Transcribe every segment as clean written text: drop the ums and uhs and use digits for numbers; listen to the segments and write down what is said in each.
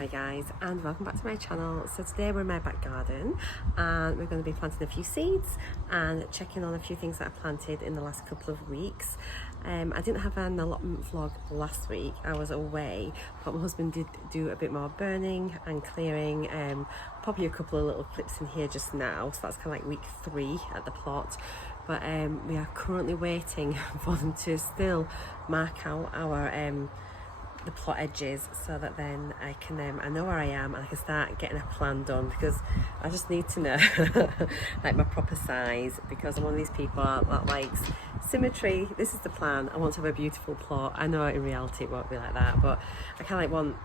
Hi guys, and welcome back to my channel. So today we're in my back garden and we're going to be planting a few seeds and checking on a few things that I planted in the last couple of weeks. I didn't have an allotment vlog last week, I was away, but my husband did do a bit more burning and clearing. Probably a couple of little clips in here just now, so that's kind of like week 3 at the plot. But we are currently waiting for them to still mark out our the plot edges, so that then I can I know where I am and I can start getting a plan done, because I just need to know like my proper size, because I'm one of these people that likes symmetry. This is the plan. I want to have a beautiful plot. I know in reality it won't be like that, but I kind of like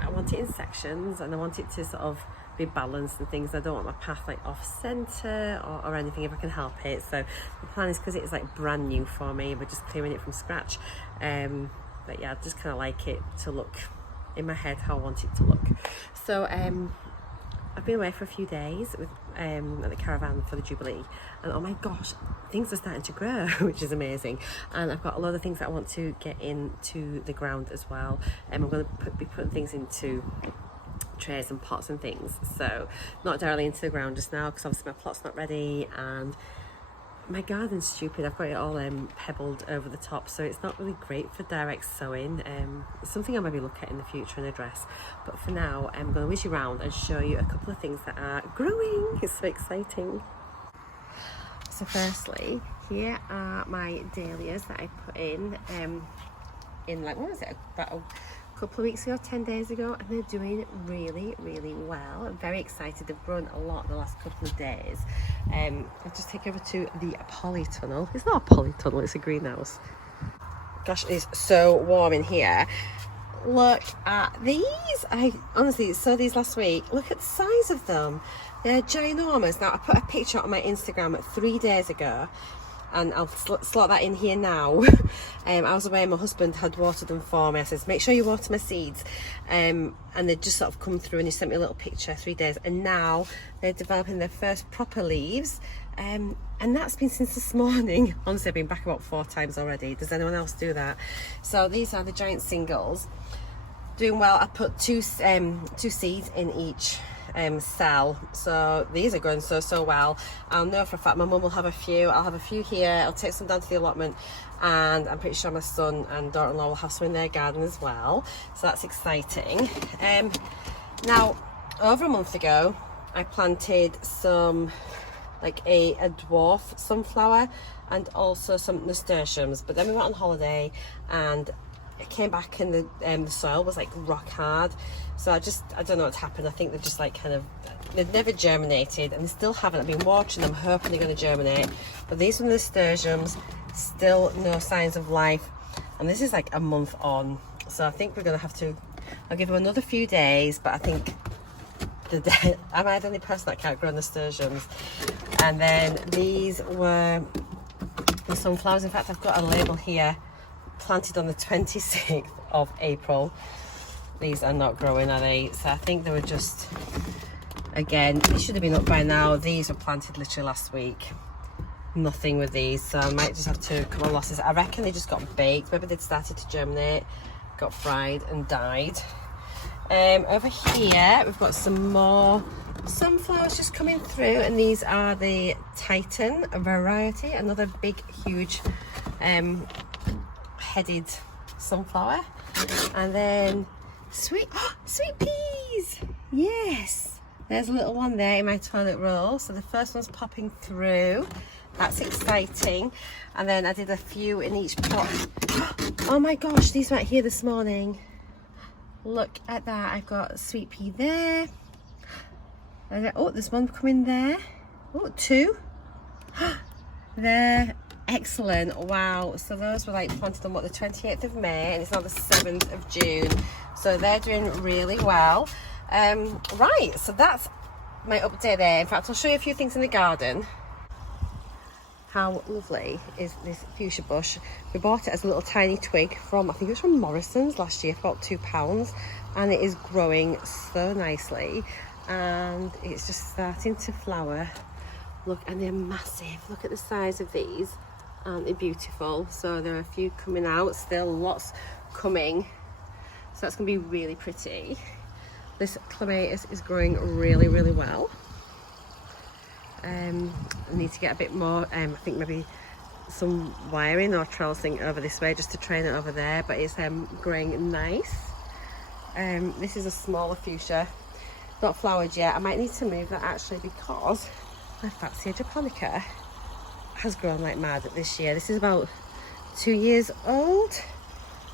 I want it in sections and I want it to sort of be balanced and things. I don't want my path like off center or anything if I can help it. So the plan is, because it is like brand new for me, we're just clearing it from scratch. But yeah, I just kind of like it to look in my head how I want it to look. So I've been away for a few days with at the caravan for the Jubilee, and oh my gosh, things are starting to grow, which is amazing. And I've got a lot of things that I want to get into the ground as well. I'm going to be putting things into trays and pots and things, so not directly into the ground just now, because obviously my plot's not ready and my garden's stupid. I've got it all pebbled over the top, so it's not really great for direct sowing. It's something I maybe look at in the future and address, but for now I'm going to whiz you around and show you a couple of things that are growing. It's so exciting. So firstly, here are my dahlias that I put in like, what was it, about a couple of weeks ago, 10 days ago, and they're doing really well. I'm very excited. They've grown a lot the last couple of days. I'll just take over to the polytunnel. It's not a polytunnel, it's a greenhouse. Gosh, it is so warm in here. Look at these. I honestly saw these last week. Look at the size of them. They're ginormous. Now I put a picture on my Instagram 3 days ago, and I'll slot that in here now. I was away, my husband had watered them for me. I said, make sure you water my seeds. And they just sort of come through, and he sent me a little picture 3 days, and now they're developing their first proper leaves. And that's been since this morning. Honestly, I've been back about 4 times already. Does anyone else do that? So these are the giant singles. Doing well. I put two seeds in each cell, so these are going so well. I'll know for a fact my mum will have a few. I'll have a few here. I'll take some down to the allotment, and I'm pretty sure my son and daughter-in-law will have some in their garden as well, so that's exciting. Now, over a month ago I planted some like a dwarf sunflower and also some nasturtiums, but then we went on holiday and it came back, and the soil was like rock hard, so I don't know what's happened. I think they've just like they've never germinated, and they still haven't. I've been watering them, hoping they're going to germinate, but these are the nasturtiums, still no signs of life, and this is like a month on, so I think we're going to have to, I'll give them another few days, but I think am I the only person that can't grow nasturtiums? And then these were the sunflowers. In fact, I've got a label here, planted on the 26th of April. These are not growing, are they? So I think they were just, again, they should have been up by now. These were planted literally last week. Nothing with these, so I might just have to cut my losses. I reckon they just got baked. Maybe they'd started to germinate, got fried and died. Over here we've got some more sunflowers just coming through, and these are the Titan variety, another big huge headed sunflower. And then sweet peas. Yes, there's a little one there in my toilet roll, so the first one's popping through. That's exciting. And then I did a few in each pot. Oh my gosh, these were here this morning. Look at that. I've got a sweet pea there, and oh, there's one coming there. Oh, 2 there. Excellent. Wow. So those were like planted on what, the 28th of May, and it's now the 7th of June, so they're doing really well. Right, so that's my update there. In fact, I'll show you a few things in the garden. How lovely is this fuchsia bush? We bought it as a little tiny twig from, I think it was from Morrison's last year for about £2, and it is growing so nicely, and it's just starting to flower. Look, and they're massive. Look at the size of these. Aren't they beautiful? So there are a few coming out, still lots coming, so that's going to be really pretty. This clematis is growing really, really well. I need to get a bit more, I think maybe some wiring or trellising over this way just to train it over there, but it's growing nice. This is a smaller fuchsia, not flowered yet. I might need to move that actually because my Fuchsia japonica has grown like mad this year. This is about 2 years old,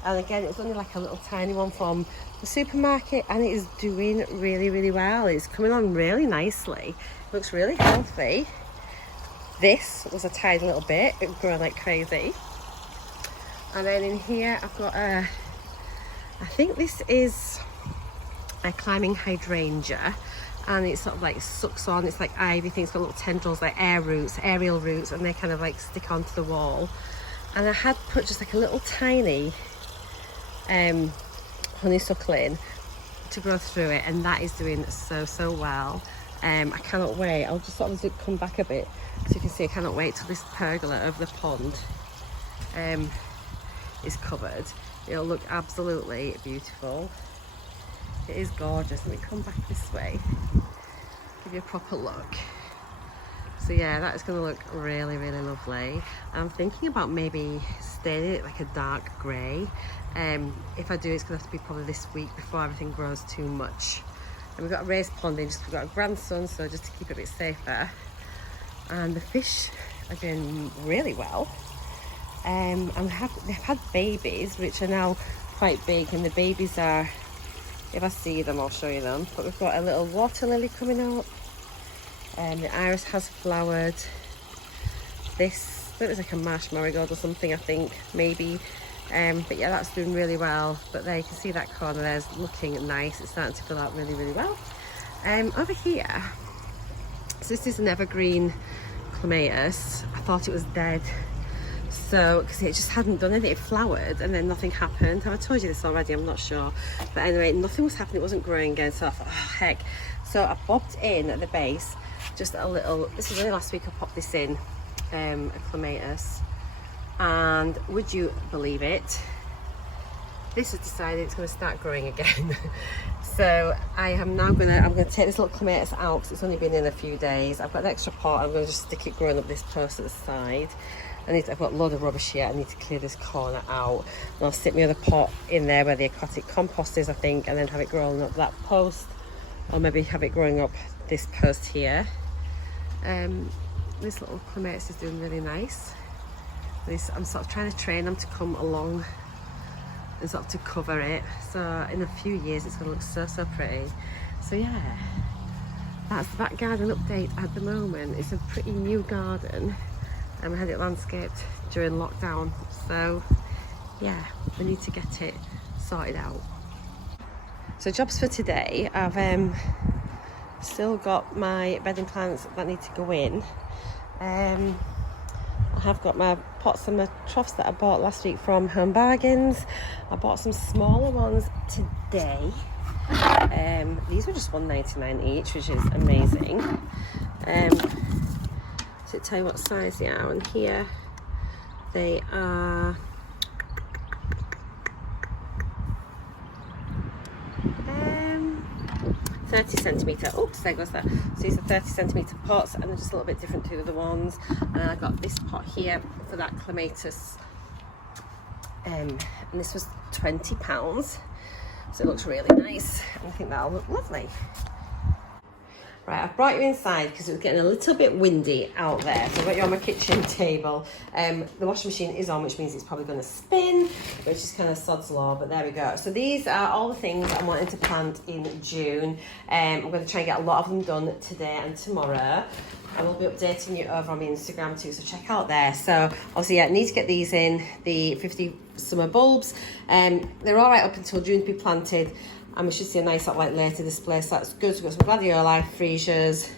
and again it's only like a little tiny one from the supermarket, and it is doing really, really well. It's coming on really nicely, looks really healthy. This was a tiny little bit, it grew like crazy. And then in here I've got I think this is a climbing hydrangea, and it sort of like sucks on, it's like ivy things, got little tendrils like aerial roots, and they kind of like stick onto the wall. And I had put just like a little tiny honeysuckle in to grow through it, and that is doing so well. I cannot wait. I'll just sort of come back a bit so you can see. I cannot wait till this pergola over the pond is covered. It'll look absolutely beautiful. It is gorgeous. Let me come back this way, give you a proper look. So yeah, that is going to look really, really lovely. I'm thinking about maybe staining it like a dark grey. If I do, it's going to have to be probably this week before everything grows too much. And we've got a raised pond in, we've got a grandson, so just to keep it a bit safer. And the fish are doing really well. And they've had babies, which are now quite big, and the babies are, if I see them, I'll show you them. But we've got a little water lily coming up. The iris has flowered. This, it was like a marsh marigold or something, I think, maybe. But yeah, that's doing really well. But there you can see that corner there's looking nice. It's starting to fill out really, really well. Over here, so this is an evergreen clematis. I thought it was dead, so because it just hadn't done anything. It flowered and then nothing happened. Have I told you this already? I'm not sure, but anyway, nothing was happening. It wasn't growing again, so I thought, oh heck. So I popped in at the base just a little, this was only last week I popped this in, a clematis, and would you believe it, this has decided it's going to start growing again. So I am now I'm going to take this little clematis out because it's only been in a few days. I've got an extra pot, I'm going to just stick it growing up this post at the side. I've got a load of rubbish here. I need to clear this corner out, and I'll stick my other pot in there where the aquatic compost is, I think, and then have it growing up that post, or maybe have it growing up this post here. This little clematis is doing really nice. I'm sort of trying to train them to come along and sort of to cover it, so in a few years it's going to look so pretty. So yeah, that's the back garden update at the moment. It's a pretty new garden, and we had it landscaped during lockdown, so yeah, we need to get it sorted out. So jobs for today, I've still got my bedding plants that need to go in. I have got my pots and my troughs that I bought last week from Home Bargains. I bought some smaller ones today. These were just $1.99 each, which is amazing. So tell you what size they are, and here they are 30 centimetre. Oops, there goes that. So these are 30 centimetre pots, and they're just a little bit different to the other ones. And I got this pot here for that clematis, and this was £20. So it looks really nice, and I think that'll look lovely. Right, I've brought you inside because it was getting a little bit windy out there. So I've got you on my kitchen table. The washing machine is on, which means it's probably going to spin, which is kind of sod's law, but there we go. So these are all the things I'm wanting to plant in June. I'm going to try and get a lot of them done today and tomorrow. I will be updating you over on my Instagram too, so check out there. So obviously, yeah, I need to get these in, the 50 summer bulbs. They're all right up until June to be planted. And we should see a nice sort of like later display, so that's good. So we've got some gladioli, freesias,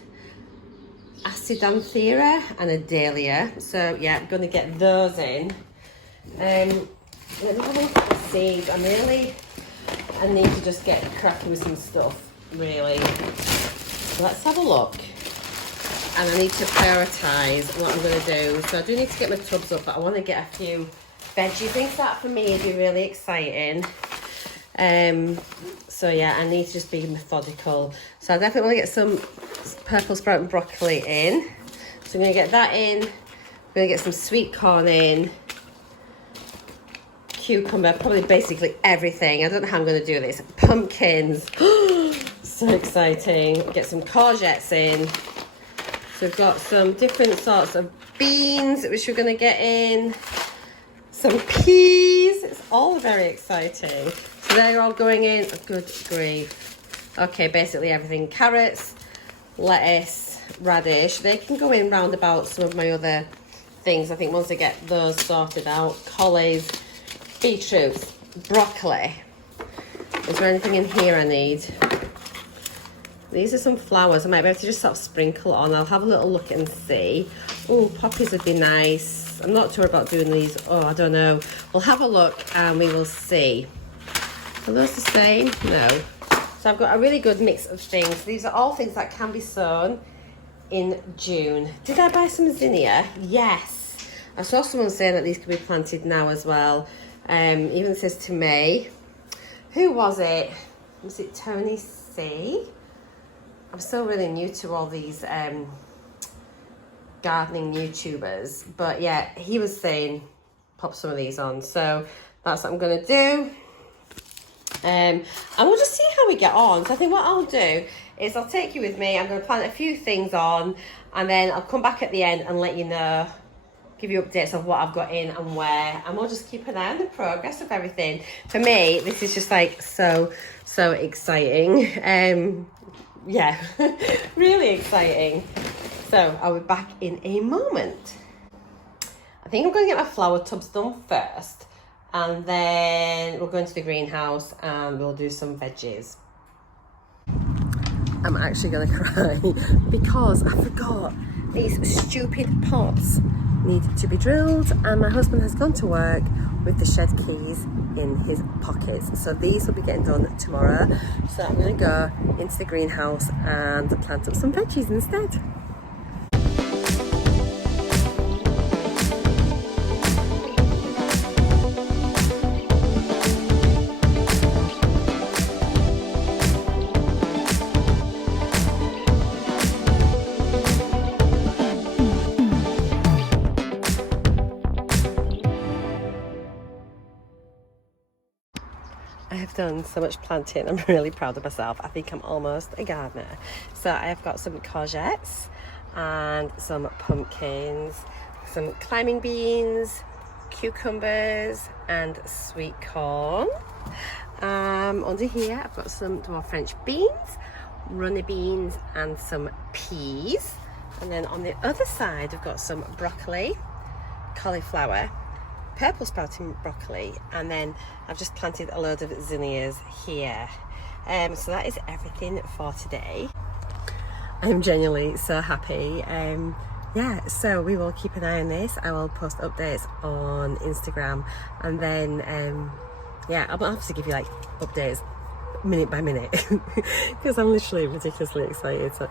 acidanthera, and a dahlia. So yeah, I'm going to get those in. Let me have a look at the seeds. I need to just get cracking with some stuff, really. So let's have a look. And I need to prioritise what I'm going to do. So I do need to get my tubs up, but I want to get a few veggie things. That for me would be really exciting. So yeah, I need to just be methodical. So I definitely want to get some purple sprout and broccoli in. So I'm going to get that in. I'm going to get some sweet corn in. Cucumber, probably basically everything. I don't know how I'm going to do this. Pumpkins. So exciting. Get some courgettes in. So we've got some different sorts of beans, which we're going to get in. Some peas. It's all very exciting. So they're all going in. Oh, good grief. Okay, basically everything. Carrots, lettuce, radish. They can go in round about some of my other things. I think once I get those sorted out. Collies, beetroots, broccoli. Is there anything in here I need? These are some flowers. I might be able to just sort of sprinkle on. I'll have a little look and see. Oh, poppies would be nice. I'm not sure about doing these. Oh, I don't know. We'll have a look and we will see. Are those the same? No. So I've got a really good mix of things. These are all things that can be sown in June. Did I buy some zinnia? Yes. I saw someone saying that these could be planted now as well. Even says to May. Who was it? Was it Tony C? I'm still really new to all these gardening YouTubers, but yeah, he was saying pop some of these on, so that's what I'm gonna do. And we'll just see how we get on. So I think what I'll do is I'll take you with me. I'm gonna plant a few things on, and then I'll come back at the end and let you know, give you updates of what I've got in and where, and we'll just keep an eye on the progress of everything. For me, this is just like so exciting. Yeah, really exciting. So I'll be back in a moment. I think I'm going to get my flower tubs done first, and then we'll go into the greenhouse and we'll do some veggies. I'm actually going to cry because I forgot these stupid pots need to be drilled, and my husband has gone to work with the shed keys in his pockets. So these will be getting done tomorrow. So I'm going to go into the greenhouse and plant up some veggies instead. I have done so much planting. I'm really proud of myself. I think I'm almost a gardener. So I have got some courgettes and some pumpkins, some climbing beans, cucumbers and sweet corn. Under here I've got some dwarf French beans, runny beans and some peas. And then on the other side I've got some broccoli, cauliflower, purple sprouting broccoli, and then I've just planted a load of zinnias here. So that is everything for today. I'm genuinely so happy. Yeah, so we will keep an eye on this. I will post updates on Instagram, and then yeah, I'll have to give you like updates minute by minute because I'm literally ridiculously excited. So